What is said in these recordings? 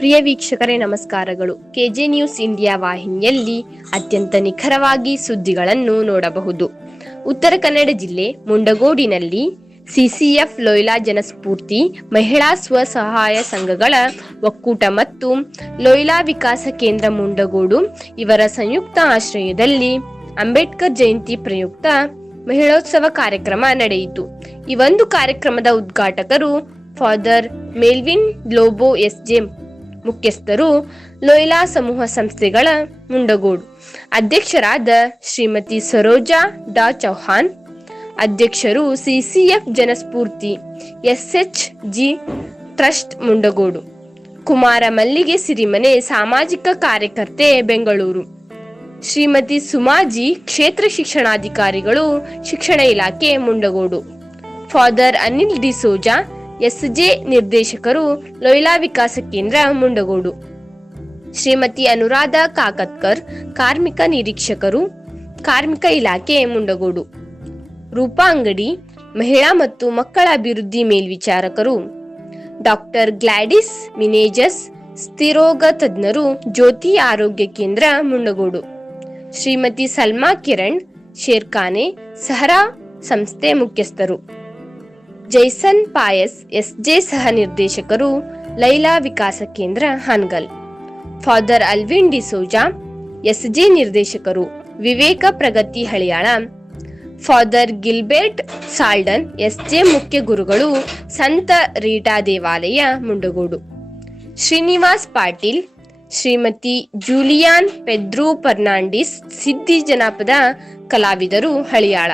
ಪ್ರಿಯ ವೀಕ್ಷಕರೇ ನಮಸ್ಕಾರಗಳು. K J news India ವಾಹಿನಿಯಲ್ಲಿ ಅತ್ಯಂತ ನಿಖರವಾಗಿ ಸುದ್ದಿಗಳನ್ನು ನೋಡಬಹುದು. ಉತ್ತರ ಕನ್ನಡ ಜಿಲ್ಲೆ ಮುಂಡಗೋಡಿನಲ್ಲಿ ಸಿಸಿಎಫ್ ಲೋಯ್ಲಾ ಜನಸ್ಫೂರ್ತಿ ಮಹಿಳಾ ಸ್ವಸಹಾಯ ಸಂಘಗಳ ಒಕ್ಕೂಟ ಮತ್ತು ಲೋಯ್ಲಾ ವಿಕಾಸ ಕೇಂದ್ರ ಮುಂಡಗೋಡು ಇವರ ಸಂಯುಕ್ತ ಆಶ್ರಯದಲ್ಲಿ ಅಂಬೇಡ್ಕರ್ ಜಯಂತಿ ಪ್ರಯುಕ್ತ ಮಹಿಳೋತ್ಸವ ಕಾರ್ಯಕ್ರಮ ನಡೆಯಿತು. ಈ ಒಂದು ಕಾರ್ಯಕ್ರಮದ ಉದ್ಘಾಟಕರು ಫಾದರ್ ಮೆಲ್ವಿನ್ ಲೋಬೋ ಎಸ್ಜೆ, ಮುಖ್ಯಸ್ಥರು ಲೋಯ್ಲಾ ಸಮೂಹ ಸಂಸ್ಥೆಗಳ ಮುಂಡಗೋಡು, ಅಧ್ಯಕ್ಷರಾದ ಶ್ರೀಮತಿ ಸರೋಜಾ ಡಾ ಚೌಹಾನ್, ಅಧ್ಯಕ್ಷರು ಸಿಸಿಎಫ್ ಜನಸ್ಫೂರ್ತಿ ಎಸ್ಎಚ್ಜಿ ಟ್ರಸ್ಟ್ ಮುಂಡಗೋಡು, ಕುಮಾರ ಮಲ್ಲಿಗೆ ಸಿರಿಮನೆ ಸಾಮಾಜಿಕ ಕಾರ್ಯಕರ್ತೆ ಬೆಂಗಳೂರು, ಶ್ರೀಮತಿ ಸುಮಾಜಿ ಕ್ಷೇತ್ರ ಶಿಕ್ಷಣಾಧಿಕಾರಿಗಳು ಶಿಕ್ಷಣ ಇಲಾಖೆ ಮುಂಡಗೋಡು, ಫಾದರ್ ಅನಿಲ್ ಡಿಸೋಜಾ ಎಸ್ಜೆ ನಿರ್ದೇಶಕರು ಲೋಯ್ಲಾ ವಿಕಾಸ ಕೇಂದ್ರ ಮುಂಡಗೋಡು, ಶ್ರೀಮತಿ ಅನುರಾಧ ಕಾಕತ್ಕರ್ ಕಾರ್ಮಿಕ ನಿರೀಕ್ಷಕರು ಕಾರ್ಮಿಕ ಇಲಾಖೆ ಮುಂಡಗೋಡು, ರೂಪಾ ಅಂಗಡಿ ಮಹಿಳಾ ಮತ್ತು ಮಕ್ಕಳ ಅಭಿವೃದ್ಧಿ ಮೇಲ್ವಿಚಾರಕರು, ಡಾಕ್ಟರ್ ಗ್ಲಾಡಿಸ್ ಮಿನೇಜಸ್ ಸ್ಥಿರೋಗ ತಜ್ಞರು ಜ್ಯೋತಿ ಆರೋಗ್ಯ ಕೇಂದ್ರ ಮುಂಡಗೋಡು, ಶ್ರೀಮತಿ ಸಲ್ಮಾ ಕಿರಣ್ ಶೇರ್ಖಾನೆ ಸಹರಾ ಸಂಸ್ಥೆ ಮುಖ್ಯಸ್ಥರು, ಜೈಸನ್ ಪಾಯಸ್ ಎಸ್ಜೆ ಸಹ ನಿರ್ದೇಶಕರು ಲೈಲಾ ವಿಕಾಸ ಕೇಂದ್ರ Hangal, father Alvin D'Souza SJ ನಿರ್ದೇಶಕರು ವಿವೇಕ ಪ್ರಗತಿ ಹಳಿಯಾಳ, ಫಾದರ್ ಗಿಲ್ಬೆರ್ಟ್ ಸಾಲ್ಡನ್ ಎಸ್ಜೆ ಮುಖ್ಯ ಗುರುಗಳು ಸಂತ ರೀಟಾ ದೇವಾಲಯ ಮುಂಡಗೋಡು, ಶ್ರೀನಿವಾಸ್ ಪಾಟೀಲ್, ಶ್ರೀಮತಿ ಜೂಲಿಯಾನ್ ಪೆದ್ರೂ ಫರ್ನಾಂಡಿಸ್ ಸಿದ್ದಿ ಜನಪದ ಕಲಾವಿದರು ಹಳಿಯಾಳ,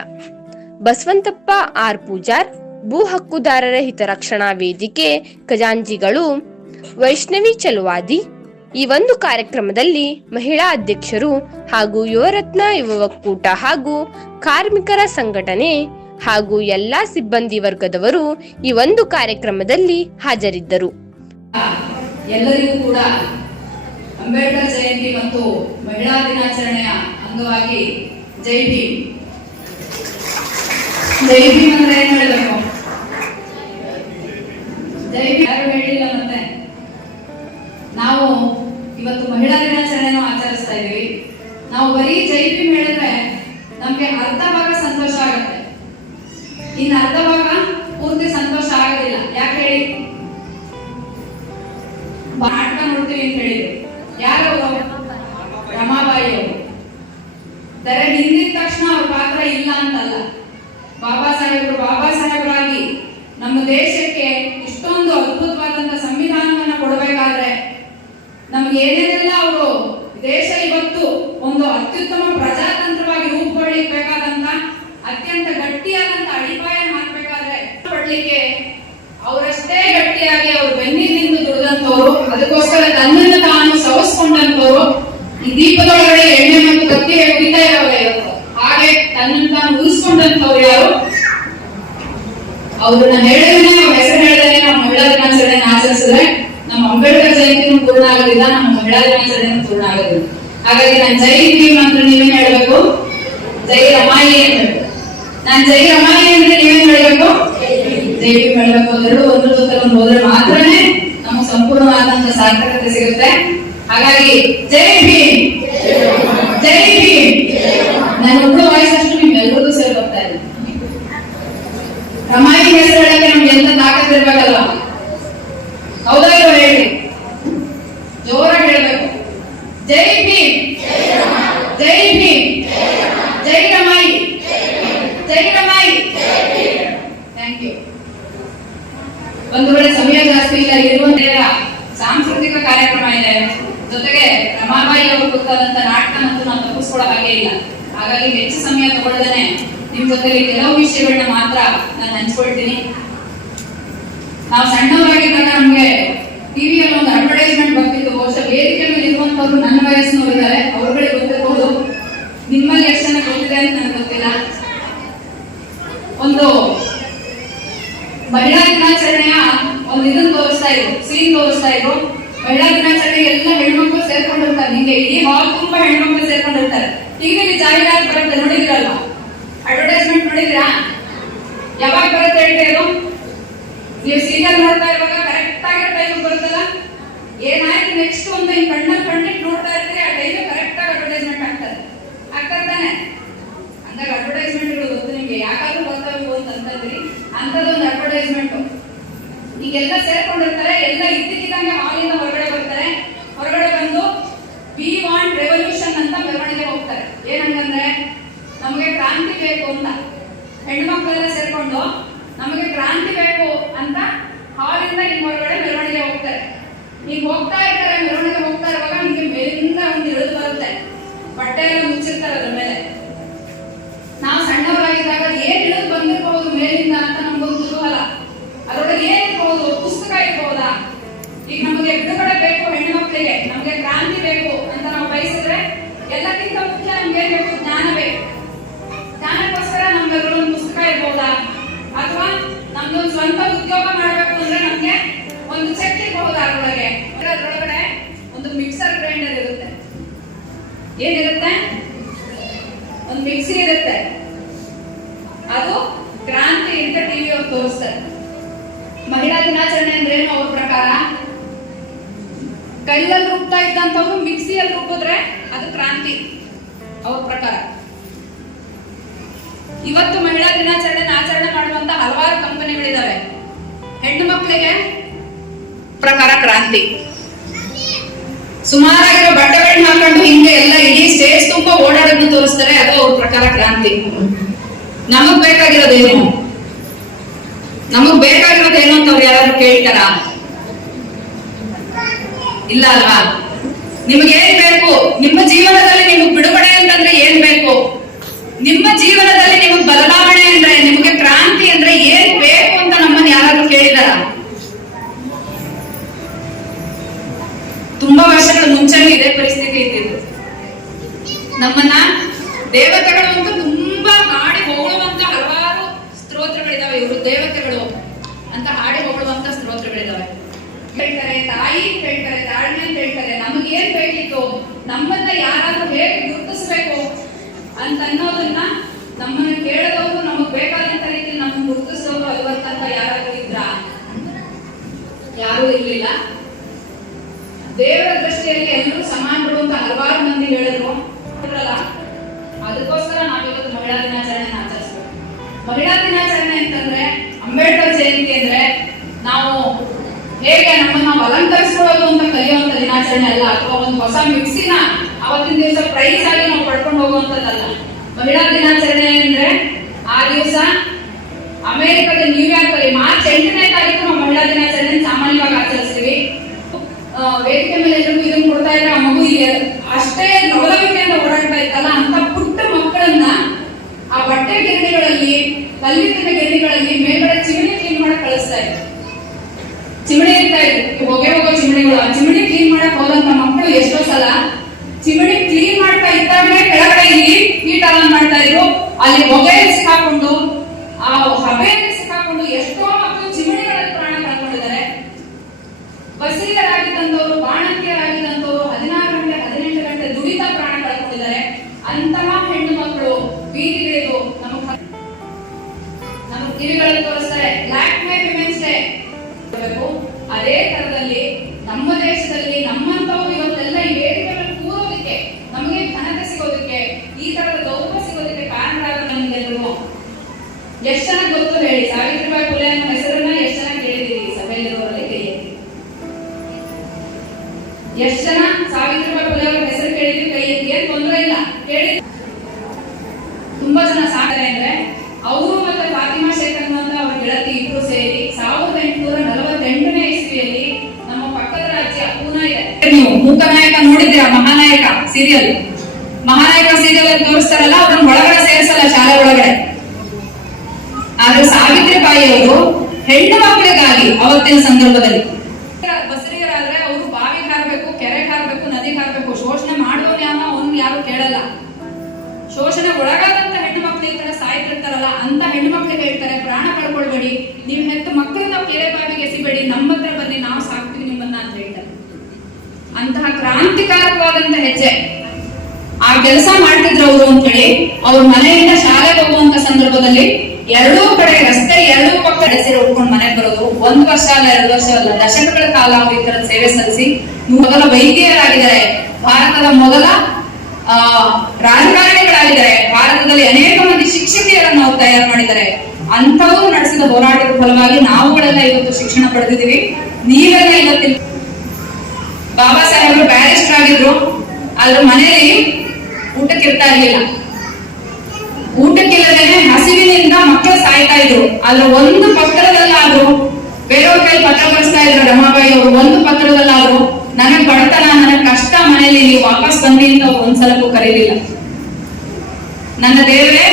ಬಸವಂತಪ್ಪ ಆರ್ ಪೂಜಾರ್ ಭೂ ಹಕ್ಕುದಾರರ ಹಿತರಕ್ಷಣಾ ವೇದಿಕೆ ಖಜಾಂಚಿಗಳು ವೈಷ್ಣವಿ ಚಲುವಾದಿ. ಈ ಒಂದು ಕಾರ್ಯಕ್ರಮದಲ್ಲಿ ಮಹಿಳಾ ಅಧ್ಯಕ್ಷರು ಹಾಗೂ ಯುವರತ್ನ ಯುವ ಒಕ್ಕೂಟ ಹಾಗೂ ಕಾರ್ಮಿಕರ ಸಂಘಟನೆ ಹಾಗೂ ಎಲ್ಲಾ ಸಿಬ್ಬಂದಿ ವರ್ಗದವರು ಈ ಒಂದು ಕಾರ್ಯಕ್ರಮದಲ್ಲಿ ಹಾಜರಿದ್ದರು. ಎಲ್ಲರಿಗೂ ಕೂಡ ಅಂಬೇಡ್ಕರ್ ಜಯಂತಿ ಮತ್ತು ಮಹಿಳಾ ದಿನಾಚರಣೆಯ ಅಂಗವಾಗಿ ಜೈ ಭೀಮ್. ಜೈ ಭೀಮ್ ಅಂದ್ರೆ ಏನ್ ಹೇಳಬೇಕು? ಜೈ ಭೀಮ್ ಯಾರು ಹೇಳಿಲ್ಲ. ಮತ್ತೆ ನಾವು ಇವತ್ತು ಮಹಿಳಾ ದಿನಾಚರಣೆಯನ್ನು ಆಚರಿಸ್ತಾ ಇದೀವಿ. ನಾವು ಬರೀ ಜೈ ಭೀಮ್ ಹೇಳಿದ್ರೆ ನಮ್ಗೆ ಅರ್ಧ ಭಾಗ ಸಂತೋಷ ಆಗುತ್ತೆ, ಇನ್ನು ಅರ್ಧ ಭಾಗ ಪೂರ್ತಿ ಸಂತೋಷ ಆಗೋದಿಲ್ಲ. ಯಾಕೆ ಹೇಳಿ? ನಾಟಕ ನೋಡ್ತೀವಿ ಅಂತ ಹೇಳಿದ್ರು. ಯಾರು? ರಮಾಬಾಯಿ ಅವರು. ತೆರೆ ಹಿಂದಿದ ತಕ್ಷಣ ಅವ್ರ ಪಾತ್ರ ಇಲ್ಲ ಅಂತಲ್ಲ. ಬಾಬಾ ಸಾಹೇಬರಾಗಿ ನಮ್ಮ ದೇಶಕ್ಕೆ ಇಷ್ಟೊಂದು ಅದ್ಭುತವಾದಂತ ಸಂವಿಧಾನವನ್ನ ಕೊಡಬೇಕಾದ್ರೆ ನಮ್ಗೆ ಏನೇನೆಲ್ಲ ಅವರು ದೇಶ ಇವತ್ತು ಒಂದು ಅತ್ಯುತ್ತಮ ಪ್ರಜಾತಂತ್ರವಾಗಿ ರೂಪುಗೊಳ್ಳಬೇಕಾದಂತ ಅತ್ಯಂತ ಗಟ್ಟಿಯಾದಂತ ಅಡಿಪಾಯ ಹಾಕ್ಬೇಕಾದ್ರೆ ಪಡ್ಲಿಕ್ಕೆ ಅವರಷ್ಟೇ ಗಟ್ಟಿಯಾಗಿ ಅವರು ಬೆನ್ನಿನಿಂದ ದುಡಿದಂತವ್ರು, ಅದಕ್ಕೋಸ್ಕರ ತನ್ನನ್ನು ತಾನು ಸವಸ್ಕೊಂಡಂತವ್ರು. ಈ ದೀಪದೊಳಗಡೆ ಎಣ್ಣೆ ಮತ್ತು ಕತ್ತಿ ಹಿಡಿತಾ ಇರೋಲ್ಲ ಇವತ್ತು. ಹಾಗೆ ತನ್ನನ್ನು ತಾನು ಉಳಿಸ್ಕೊಂಡಂತವ್ರು ಯಾರು? ಅವ್ರನ್ನ ಹೇಳಿದ್ರೆ, ನಾವು ಹೆಸರು ಹೇಳಿದ್ರೆ ನಾವು ಮಹಿಳಾ ದಿನಾಚರಣೆಯನ್ನು ಆಚರಿಸಿದ್ರೆ ನಮ್ಮ ಅಂಬೇಡ್ಕರ್ ಜಯಂತಿನೂ ಪೂರ್ಣ ಆಗೋದಿಲ್ಲ, ನಮ್ಮ ಮಹಿಳಾ ದಿನಾಚರಣೆನೂ ಪೂರ್ಣ ಆಗೋದಿಲ್ಲ. ಹಾಗಾಗಿ ನಾನು ಜೈ ಭೀಮ್ ಅಂದ್ರೆ ನೀವೇನ್ ಹೇಳ್ಬೇಕು? ಜೈ ರಮಾಯಿ ಅಂತ. ನಾನು ಜೈ ರಮಾಯಿ ಅಂದ್ರೆ ನೀವೇನ್ ಹೇಳ್ಬೇಕು? ಜೈ ಭೀಮ್ ಹೇಳ್ಬೇಕು. ಎರಡು ಒಂದ್ರ ಜೊತೆ ಒಂದು ಹೋದ್ರೆ ಮಾತ್ರನೇ ನಮಗೆ ಸಂಪೂರ್ಣವಾದಂತ ಸಾರ್ಥಕತೆ ಸಿಗುತ್ತೆ. ಹಾಗಾಗಿ ಜೈ ಭೀಮ್, ಜೈ ಭೀಮ್. ನನ್ನ ಒಬ್ಬ ವಯಸ್ಸಷ್ಟು ನಿಮ್ಗೆಲ್ಲರಿಗೂ ಸೇರಿ ಬರ್ತಾ ಇದೆ. ರಮಾಯಿ ಹೆಸರು ಹೇಳಕ್ಕೆ ನಮ್ಗೆ ಎಂತ ತಾಕತ್ತಿರ್ಬೇಕಲ್ವ? ಹೌದಾ ಇಲ್ವಾ ಹೇಳಿ? ಜೋರಾಗಿ ಹೇಳ್ಬೇಕು. ಜೈ ಭೀಮ್, ಜೈ ಭೀಮ್, ಜೈ ರಮಾಯಿ, ಜೈ ರಮಾಯಿ. Thank you. ಒಂದು ವೇಳೆ ಸಮಯ ಜಾಸ್ತಿ ಇಲ್ಲ, ಇರುವಂತ ಸಾಂಸ್ಕೃತಿಕ ಕಾರ್ಯಕ್ರಮ ಇದೆ, ಜೊತೆಗೆ ರಮಾಬಾಯಿ ಅವರು ಗೊತ್ತಾದಂತ ನಾಟಕ ಮತ್ತು ನಾವು ತಪ್ಪಿಸ್ಕೊಳ್ಳೋ ಹಾಗೆ ಇಲ್ಲ. ಹಾಗಾಗಿ ಹೆಚ್ಚು ಸಮಯ ತಗೊಳ್ಳದೇನೆ ನಿಮ್ ಜೊತೆಗೆ ಕೆಲವು ವಿಷಯಗಳನ್ನ ಮಾತ್ರ ನಾನು ಹಂಚ್ಕೊಳ್ತೀನಿ. ನಾವು ಸಣ್ಣವರಾಗಿದ್ದಾಗ ನಮ್ಗೆ ಟಿವಿಯಲ್ಲಿ ಒಂದು ಅಡ್ವರ್ಟೈಸ್ಮೆಂಟ್ ಬರ್ತಿತ್ತು. ಬಹುಶಃ ವೇದಿಕೆ ಮೇಲೆ ಇರುವಂತವ್ರು ನನ್ನ ವಯಸ್ಸಿನವರು ಇದ್ದಾರೆ, ಅವ್ರುಗಳಿಗೆ ಗೊತ್ತಿರಬಹುದು. ನಿಮ್ಮಲ್ಲಿ ಎಷ್ಟು ಜನ ಗೊತ್ತಿದೆ ಅಂತ ನನಗೆ ಗೊತ್ತಿಲ್ಲ. ಒಂದು ಮಹಿಳಾ ದಿನಾಚರಣೆಯ ಒಂದು ಇದನ್ನ ತೋರಿಸ್ತಾ ಇದ್ರು, ಸೀನ್ ತೋರಿಸ್ತಾ ಇದ್ರು. ಮಹಿಳಾ ದಿನಾಚರಣೆಗೆ ಎಲ್ಲ ಹೆಣ್ಮಕ್ಳು ಸೇರ್ಕೊಂಡಿರ್ತಾರೆ. ನಿಮಗೆ ಇಡೀ ಹಾಲ್ ತುಂಬಾ ಹೆಣ್ಮಕ್ಳು ಸೇರ್ಕೊಂಡಿರ್ತಾರೆ. ಟಿವಿಲಿ ಜಾಹೀರಾತು ಬರುತ್ತೆ, ನೋಡಿದಿರಲ್ಲ? ಅಡ್ವರ್ಟೈಸ್ಮೆಂಟ್ ನೋಡಿದ್ರಾ? ಯಾವಾಗ ಬರುತ್ತೆ ಹೇಳ್ತಾ ಇರೋ? ನೀವು ಸೀರಿಯಲ್ ನೋಡ್ತಾ ಇರುವಾಗ ಕರೆಕ್ಟ್ ಆಗಿರೋ ಟೈಮ್ ಬರುತ್ತಲ್ಲ, ಏನಾಯ್ತು ನೆಕ್ಸ್ಟ್ ಅಂತ ಈ ಕಣ್ಣಲ್ಲಿ ಕಣ್ಣಿಟ್ಟು ನೋಡ್ತಾ ಇರ್ತೀರಿ, ಆ ಟೈಮ್ ಕರೆಕ್ಟ್ ಆಗಿ ಅಡ್ವರ್ಟೈಸ್ಮೆಂಟ್ ಆಗ್ತದೆ ತಾನೆ. ಅಂದಾಗ ಅಡ್ವರ್ಟೈಸ್ಮೆಂಟ್ಗಳು ಗೊತ್ತು ನಿಮ್ಗೆ, ಯಾಕಾದ್ರೂ ಗೊತ್ತಾಗಬೇಕು ಅಂತಂದ್ರಿ ಅಂತದೊಂದು ಅಡ್ವರ್ಟೈಸ್ಮೆಂಟ್. ಈಗೆಲ್ಲ ಸೇರ್ಕೊಂಡಿರ್ತಾರೆ, ಎಲ್ಲ ಇದ್ದಕ್ಕಿದ್ದಂಗೆ ಹಾಲಿಂದ ಹೊರಗಡೆ ಬರ್ತಾರೆ. ಹೊರಗಡೆ ಬಂದು ವಿ ವಾಂಟ್ ರೆವಲ್ಯೂಷನ್ ಅಂತ ಮೆರವಣಿಗೆ ಹೋಗ್ತಾರೆ. ಏನಂತಂದ್ರೆ ನಮಗೆ ಕ್ರಾಂತಿ ಬೇಕು ಅಂತ ಹೆಣ್ಮಕ್ಳೆಲ್ಲ ಸೇರ್ಕೊಂಡು ನಮಗೆ ಕ್ರಾಂತಿ ಬೇಕು ಅಂತ ಹಾಲಿಂದ ಹಿಂಗ್ ಹೊರಗಡೆ ಮೆರವಣಿಗೆ ಹೋಗ್ತಾರೆ. ಈಗ ಹೋಗ್ತಾ ಇರ್ತಾರೆ, ಮೆರವಣಿಗೆ ಹೋಗ್ತಾ ಇರುವಾಗ ನಿಮ್ಗೆ ಮೇಲಿಂದ ಒಂದು ಇಳಿದು ಬರುತ್ತೆ, ಬಟ್ಟೆ ಎಲ್ಲ ಮುಚ್ಚಿರ್ತಾರೆ ಅದ್ರ ಮೇಲೆ. ನಾವು ಸಣ್ಣವರಾಗಿದ್ದಾಗ ಏನ್ ಇಳಿದು ಬಂದಿರಬಹುದು ಮೇಲಿಂದ ಅಂತ ನಮ್ಗೊಂದು ಕುತೂಹಲ. ಅದರೊಳಗೆ ಏನಿರ್ಬಹುದು, ಪುಸ್ತಕ ಇರ್ಬಹುದಾ? ಈಗ ನಮಗೆ ಬಿಡುಗಡೆ ಬೇಕು, ಹೆಣ್ಣು ಮಕ್ಕಳಿಗೆ ನಮಗೆ ಕ್ರಾಂತಿ ಬೇಕು ಅಂತ ನಾವು ಬಯಸಿದ್ರೆ ಎಲ್ಲಕ್ಕಿಂತ ಮುಖ್ಯ ನಮ್ಗೆ ಏನ್ ಬೇಕು? ಜ್ಞಾನ ಬೇಕು. ಜ್ಞಾನಕ್ಕೋಸ್ಕರ ನಮ್ಗೆ ಅದರೊಳಗೆ ಪುಸ್ತಕ ಇರ್ಬಹುದಾ? ಅಥವಾ ನಮ್ದೊಂದು ಸ್ವಂತ ಉದ್ಯೋಗ ಮಾಡಬೇಕು ಅಂದ್ರೆ ನಮ್ಗೆ ಒಂದು ಚೆಕ್ ಇರಬಹುದಾ? ಅದರೊಳಗಡೆ ಒಂದು ಮಿಕ್ಸರ್ ಗ್ರೈಂಡರ್ ಇರುತ್ತೆ. ಏನಿರುತ್ತೆ? ಒಂದು ಮಿಕ್ಸಿ ಇರುತ್ತೆ. ಅದು ಕ್ರಾಂತಿ ಅಂತ ಟಿವಿ ಅವ್ರು ತೋರಿಸ್ತಾರೆ. ಮಹಿಳಾ ದಿನಾಚರಣೆ ಅಂದ್ರೇನು ಅವ್ರ ಪ್ರಕಾರ? ಕೈಯಲ್ಲಿ ರುಬ್ತಾ ಇದ್ದಂಥವ್ರು ಮಿಕ್ಸಿಯಲ್ಲಿ ರುಬ್ಬಿದ್ರೆ ಅದು ಕ್ರಾಂತಿ ಅವ್ರ ಪ್ರಕಾರ. ಇವತ್ತು ಮಹಿಳಾ ದಿನಾಚರಣೆ ಆಚರಣೆ ಮಾಡುವಂತ ಹಲವಾರು ಕಂಪನಿಗಳಿದಾವೆ. ಹೆಣ್ಣು ಮಕ್ಕಳಿಗೆ ಪ್ರಕಾರ ಕ್ರಾಂತಿ. ಸುಮಾರಾಗಿರೋ ಬಟ್ಟೆಗಳನ್ನ ಹಾಕೊಂಡು ಹಿಂಗೆ ಎಲ್ಲ ಇಡೀ ಸ್ಟೇಜ್ ತುಂಬಾ ಓಡಾಡೋದನ್ನ ತೋರಿಸ್ತಾರೆ, ಅದು ಅವ್ರ ಪ್ರಕಾರ ಕ್ರಾಂತಿ. ನಮಗ್ ಬೇಕಾಗಿರೋದೇನು? ನಮಗ್ ಬೇಕಾಗಿರೋದೇನು ಅಂತ ಅವ್ರು ಯಾರಾದ್ರೂ ಕೇಳ್ತಾರ? ಇಲ್ಲ ಅಲ್ವಾ? ನಿಮ್ಗೆ ಏನ್ ಬೇಕು? ನಿಮ್ಮ ಜೀವನದಲ್ಲಿ ನಿಮಗ್ ಬಿಡುಗಡೆ ಅಂತಂದ್ರೆ ಏನ್ ಬೇಕು? ನಿಮ್ಮ ಜೀವನದಲ್ಲಿ ನಿಮಗ್ ಬದಲಾವಣೆ ಅಂದ್ರೆ, ನಿಮಗೆ ಕ್ರಾಂತಿ ಅಂದ್ರೆ ಏನ್ ಬೇಕು ಅಂತ ನಮ್ಮನ್ನ ಯಾರಾದ್ರೂ ಕೇಳಿದಾರ? ತುಂಬಾ ವರ್ಷಗಳ ಮುಂಚೆನೂ ಇದೇ ಪರಿಸ್ಥಿತಿ ಇದ್ದಿದ್ದು. ನಮ್ಮನ್ನ ದೇವತೆಗಳು ಅಂತ ತುಂಬಾ ಹಾಡಿ ಹೊಗಳುವಂತ ಹಲವಾರು ಸ್ತೋತ್ರಗಳಿದಾವೆ. ಇವರು ದೇವತೆಗಳು ಅಂತ ಹಾಡಿ ಹೊಗಳುವಂತ ಸ್ತೋತ್ರಗಳಿದಾವೆ. ಹೇಳ್ತಾರೆ ತಾಯಿ, ಹೇಳ್ತಾರೆ ತಾಳ್ಮೆ ಅಂತ ಹೇಳ್ತಾರೆ. ನಮಗೆ ಏನ್ ಬೇಕಿತ್ತು? ನಮ್ಮನ್ನ ಯಾರಾದ್ರೂ ಹೇಗೆ ಗುರುತಿಸ್ಬೇಕು ಅಂತ ಅನ್ನೋದನ್ನ ನಮ್ಮನ್ನ ಕೇಳದವರು, ನಮಗ್ ಬೇಕಾದಂತ ರೀತಿಯಲ್ಲಿ ನಮ್ಮನ್ನ ಗುರುತಿಸೋರು ಅಲ್ವಂತ ಯಾರಾದ್ರೂ ಇದ್ರ? ಯಾರೂ ಇರ್ಲಿಲ್ಲ. ದೇವರ ದೃಷ್ಟಿಯಲ್ಲಿ ಎಲ್ಲರೂ ಸಮಾನರು ಅಂತ ಹಲವಾರು ಮಂದಿ ಹೇಳಿದ್ರು. ಅದಕ್ಕೋಸ್ಕರ ನಾವಿವತ್ತು ಮಹಿಳಾ ದಿನಾಚರಣೆ ಆಚರಿಸ್ಬೇಕು. ಮಹಿಳಾ ದಿನಾಚರಣೆ ಅಂತಂದ್ರೆ, ಅಂಬೇಡ್ಕರ್ ಜಯಂತಿ ಅಂದ್ರೆ ನಾವು ಹೇಗೆ ನಮ್ಮನ್ನ ನಾವು ಅಲಂಕರಿಸ್ಕೊಳ್ಳೋದು ಅಂತ ಕಲಿಯುವಂತ ದಿನಾಚರಣೆ ಅಲ್ಲ, ಅಥವಾ ಒಂದು ಹೊಸ ಮಿಕ್ಸಿನ ಅವತ್ತಿನ ದಿವಸ ಪ್ರೈಸ್ ಆಗಿ ನಾವು ಪಡ್ಕೊಂಡು ಹೋಗುವಂತದ್ದಲ್ಲ. ಮಹಿಳಾ ದಿನಾಚರಣೆ ಅಂದ್ರೆ ಆ ದಿವಸ ಅಮೆರಿಕದ ನ್ಯೂಯಾರ್ಕ್ ಅಲ್ಲಿ ಮಾರ್ಚ್ 8ನೇ ತಾರೀಕು ನಾವು ಮಹಿಳಾ ದಿನಾಚರಣೆ ಸಾಮಾನ್ಯವಾಗಿ ಆಚರಿಸ್ತೀವಿ. ವೇದಿಕೆ ಮೇಲೆ ಎಲ್ರಿಗೂ ಇದನ್ನು ಕೊಡ್ತಾ ಇದ್ರೆ ಆ ಮಗು ಅಷ್ಟೇ ಲವಲವಿಕೆಯಿಂದ ಓಡಾಡ್ತಾ ಇತ್ತಲ್ಲ, ಅಂತ ಪುಟ್ಟ ಮಕ್ಕಳನ್ನ ಆ ಬಟ್ಟೆ ಗಿರಣಿಗಳಲ್ಲಿ, ಕಲ್ಲಿನ ಗಿರಣಿಗಳಲ್ಲಿ ಮೇಲ್ಗಡೆ ಚಿಮಣಿ ಕ್ಲೀನ್ ಮಾಡಕ್ ಕಳಿಸ್ತಾ ಇದ್ರು. ಚಿಮಣಿ ಇರ್ತಾ ಇದ್ರು, ಹೊಗೆ ಹೋಗೋ ಚಿಮಣಿಗಳು. ಆ ಚಿಮಣಿ ಕ್ಲೀನ್ ಮಾಡಕ್ ಹೋದಂತ ಮಕ್ಕಳು ಎಷ್ಟೋ ಸಲ ಚಿಮಣಿ ಕ್ಲೀನ್ ಮಾಡ್ತಾ ಇದ್ದಾಗಲೇ ಕೆಳಗಡೆ ಇಲ್ಲಿ ಹೀಟ್ ಆನ್ ಮಾಡ್ತಾ ಇದ್ರು. ಅಲ್ಲಿ ಹೊಗೆಯಲ್ಲಿ ಸಿಕ್ಕಾಕೊಂಡು, ಆ ಹಬೆಯಲ್ಲಿ ಸಿಕ್ಕಾಕೊಂಡು ಎಷ್ಟೋ ಮಕ್ಕಳು ಚಿಮಣಿಗಳಲ್ಲಿ ಪ್ರಾಣ ಕಳ್ಕೊಂಡಿದ್ದಾರೆ. ಬಸರಿಯರಾಗಿದ್ದಂಥವ್ರು, ಬಾಣಂತಿಯರಾಗಿದ್ದಂಥವ್ರು 16 ಗಂಟೆ 18 ಗಂಟೆ ದುಡಿತಾ ಪ್ರಾಣ ಕಳ್ಕೊಂಡಿದ್ದಾರೆ. ಅಂತಹ ಹೆಣ್ಣು ಮಕ್ಕಳು ಬೀದಿಗಿಳಿದು ನಮಗೆ ಟಿವಿಗಳಲ್ಲಿ ತೋರಿಸ್ತಾರೆ ಬ್ಲಾಕ್ ಮೇ ವಿಮೆನ್ಸ್ ಡೇ. ಅದೇ ತರದಲ್ಲಿ ನಮ್ಮ ದೇಶದಲ್ಲಿ ನಮ್ಮಂತವ್ರು ಇವತ್ತೆಲ್ಲ ಈ ವೇದಿಕೆಗಳಲ್ಲಿ ಕೂರೋದಕ್ಕೆ, ನಮಗೆ ಘನತೆ ಸಿಗೋದಕ್ಕೆ, ಈ ತರದ ಗೌರವ ಸಿಗೋದಕ್ಕೆ ಕಾರಣರಾದ ನಮ್ಗೆಲ್ರಿಗೂ ಎಷ್ಟು ಜನ ಗೊತ್ತು ಹೇಳಿ? ಸಾವಿತ್ರಿಬಾಯಿ ಫುಲೆ ಅನ್ನೋ ಹೆಸರನ್ನ ಎಷ್ಟು ಜನ ಕೇಳಿದ್ದೀರಿ? ಸಭೆಯಲ್ಲಿರುವವರಲ್ಲಿ ಕೈ ಎತ್ತಿ. ಎಷ್ಟು ಜನ ಸಾವಿತ್ರಿಬಾಯಿ ಫುಲೆ ಅವರ ಹೆಸರು ಕೇಳಿದ್ರಿ? ಕೈ ಎತ್ತಿ. ಏನ್ ತೊಂದರೆ ಇಲ್ಲ, ಕೇಳಿ. ತುಂಬಾ ಜನ ಸಾಕರೆ ಅಂದ್ರೆ ಅವರು ಮತ್ತೆ ಫಾತಿಮಾ ಶೇಖ್ ಅನ್ನುವಂತ ಅವ್ರ ಗೆಳತಿ ಇಬ್ರು ಸೇರಿ 1848ನೇ ಇಸ್ವಿಯಲ್ಲಿ ನಮ್ಮ ಪಕ್ಕದ ರಾಜ್ಯ ಪೂನಾ ಇದೆ. ನೀವು ಮೂಕನಾಯಕ ನೋಡಿದ್ದೀರಾ? ಮಹಾನಾಯಕ ಸೀರಿಯಲ್. ಮಹಾನಾಯಕ ಸೀರಿಯಲ್ ಅಲ್ಲಿ ತೋರಿಸ್ತಾರಲ್ಲ, ಅವ್ರನ್ನ ಒಳಗಡೆ ಸೇರಿಸಲ್ಲ ಶಾಲೆ ಒಳಗಡೆ. ಆದ್ರೆ ಸಾವಿತ್ರಿಬಾಯಿ ಅವರು ಹೆಣ್ಣು ಮಕ್ಕಳಿಗಾಗಿ ಅವತ್ತಿನ ಸಂದರ್ಭದಲ್ಲಿ ಬಸರಿಯರಾದ್ರೆ ಅವರು ಬಾವಿಗೆ ಹಾರಬೇಕು, ಕೆರೆಗೆ ಹಾರಬೇಕು, ನದಿಗೆ ಹಾರಬೇಕು. ಶೋಷಣೆ ಮಾಡೋರು ಯಾರು ಕೇಳಲ್ಲ. ಶೋಷಣೆ ಒಳಗಾದಂತ ಹೆಣ್ಣು ಮಕ್ಳು ಈ ತರ ಸಾಯ್ತಿರ್ತಾರಲ್ಲ, ಅಂತ ಹೆಣ್ಣು ಮಕ್ಳಿಗೆ ಹೇಳ್ತಾರೆ ಪ್ರಾಣ ಕಳ್ಕೊಳ್ಬೇಡಿ, ನೀವು ಹೆತ್ತ ಮಕ್ಕಳನ್ನ ಕೆರೆ ಬಾವಿಗೆ ಎಸಿಬೇಡಿ, ನಮ್ಮ ಹತ್ರ ಬನ್ನಿ, ನಾವು ಸಾಕ್ತೀವಿ ನಿಮ್ಮನ್ನ ಅಂತ ಹೇಳ್ತಾರೆ. ಅಂತಹ ಕ್ರಾಂತಿಕಾರಕವಾದಂತ ಹೆಜ್ಜೆ ಆ ಕೆಲಸ ಮಾಡ್ತಿದ್ರು ಅವರು ಅಂತ ಹೇಳಿ ಅವ್ರ ಮನೆಯಿಂದ ಶಾಲೆಗೆ ಹೋಗುವಂತ ಸಂದರ್ಭದಲ್ಲಿ ಎರಡೂ ಕಡೆ ರಸ್ತೆ ಎರಡೂ ಪಕ್ಕ ಹೆಸರು ಉಟ್ಕೊಂಡು ಮನೆಗೆ ಬರೋದು. 1 ವರ್ಷ ಅಲ್ಲ 2 ವರ್ಷ ಅಲ್ಲ, ದಶಕಗಳ ಕಾಲ ಅವರು ಈ ತರ ಸೇವೆ ಸಲ್ಲಿಸಿ ಮೊದಲ ವೈದ್ಯರಾಗಿದ್ದಾರೆ, ಭಾರತದ ಮೊದಲ ರಾಜಕಾರಣಿಗಳಾಗಿದ್ದಾರೆ, ಭಾರತದಲ್ಲಿ ಅನೇಕ ಮಂದಿ ಶಿಕ್ಷಕಿಯರನ್ನು ಅವ್ರು ತಯಾರು ಮಾಡಿದ್ದಾರೆ. ಅಂತವರು ನಡೆಸಿದ ಹೋರಾಟದ ಫಲವಾಗಿ ನಾವುಗಳೆಲ್ಲ ಇವತ್ತು ಶಿಕ್ಷಣ ಪಡೆದಿದ್ದೀವಿ. ನೀವೆಲ್ಲ ಇವತ್ತಿಲ್ಲ. ಬಾಬಾ ಸಾಹೇಬರು ಬ್ಯಾರಿಸ್ಟರ್ ಆಗಿದ್ರು, ಆದ್ರೆ ಮನೆಯಲ್ಲಿ ಊಟಕ್ಕಿರ್ತಾ ಇರ್ಲಿಲ್ಲ. ಊಟಕ್ಕಿಲ್ಲದೇನೆ ಹಸಿವಿನಿಂದ ಮಕ್ಕಳು ಸಾಯ್ತಾ ಇದ್ರು. ಆದ್ರೆ ಒಂದು ಪತ್ರದಲ್ಲಾದ್ರು, ಬೇರೆಯವ್ರ ಕೈ ಪತ್ರ ಬರೆಸ್ತಾ ಇದ್ರು ರಮಾಬಾಯಿ ಅವರು, ಒಂದು ಪತ್ರದಲ್ಲಾದ್ರು ನನಗ್ ಬಡತನ, ನನಗ್ ಕಷ್ಟ, ಮನೆಯಲ್ಲಿ ನೀವು ವಾಪಸ್ ಬನ್ನಿ ಅಂತ ಒಂದ್ಸಲಕ್ಕೂ ಕರೀಲಿಲ್ಲ. ನನ್ನ ದೇವರೇ,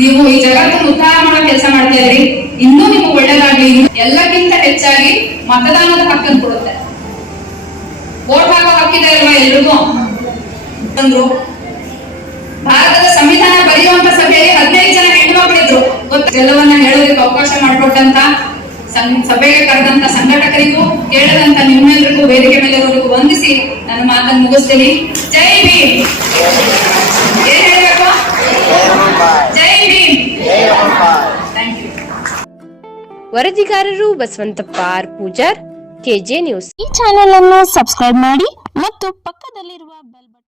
ನೀವು ಈ ಜಗತ್ತನ್ನು ಉದ್ಧಾರ ಮಾಡೋ ಕೆಲಸ ಮಾಡ್ತಾ ಇದ್ರಿ, ಇನ್ನೂ ನಿಮ್ಗೆ ಒಳ್ಳೇದಾಗ್ಲಿ. ಎಲ್ಲಕ್ಕಿಂತ ಹೆಚ್ಚಾಗಿ ಮತದಾನದ ಹಕ್ಕನ್ನು ಕೊಡುತ್ತೆ. ವೋಟ್ ಹಾಕೋ ಹಕ್ಕಿದೆ ಅಲ್ವಾ ಎಲ್ರಿಗೂ ಅಂದ್ರು. ಭಾರತದ ಸಂವಿಧಾನ ಬರೆಯುವಂತ ಸಭೆಯಲ್ಲಿ 15 ಜನ ಹೆಣ್ಮಕ್ಳಿದ್ರು. ಎಲ್ಲವನ್ನ ಹೇಳೋದಕ್ಕೆ ಅವಕಾಶ ಮಾಡಿಕೊಟ್ಟಂತ ಸಭೆಗೆ ಕರೆದಂತ ಸಂಘಟಕರಿಗೂ, ಕೇಳದಂತ ನಿಮ್ಮೆಲ್ಲರಿಗೂ, ವೇದಿಕೆ ಮೇಲೆ ಇರೋರಿಗೂ ವಂದಿಸಿ ನನ್ನ ಮಾತನ್ನು ಮುಗಿಸ್ತೀನಿ. ಜೈ ಭೀಮ್. ಏನ್ ಹೇಳ್ಬೇಕು? ಜೈ ಭೀಮ್. Thank you. ವರದಿಗಾರರು Basavantappa R Pujar, KJ news. ಈ ಚಾನೆಲ್ ಅನ್ನು ಸಬ್ಸ್ಕ್ರೈಬ್ ಮಾಡಿ ಮತ್ತು ಪಕ್ಕದಲ್ಲಿರುವ ಬೆಲ್ ಬಟನ್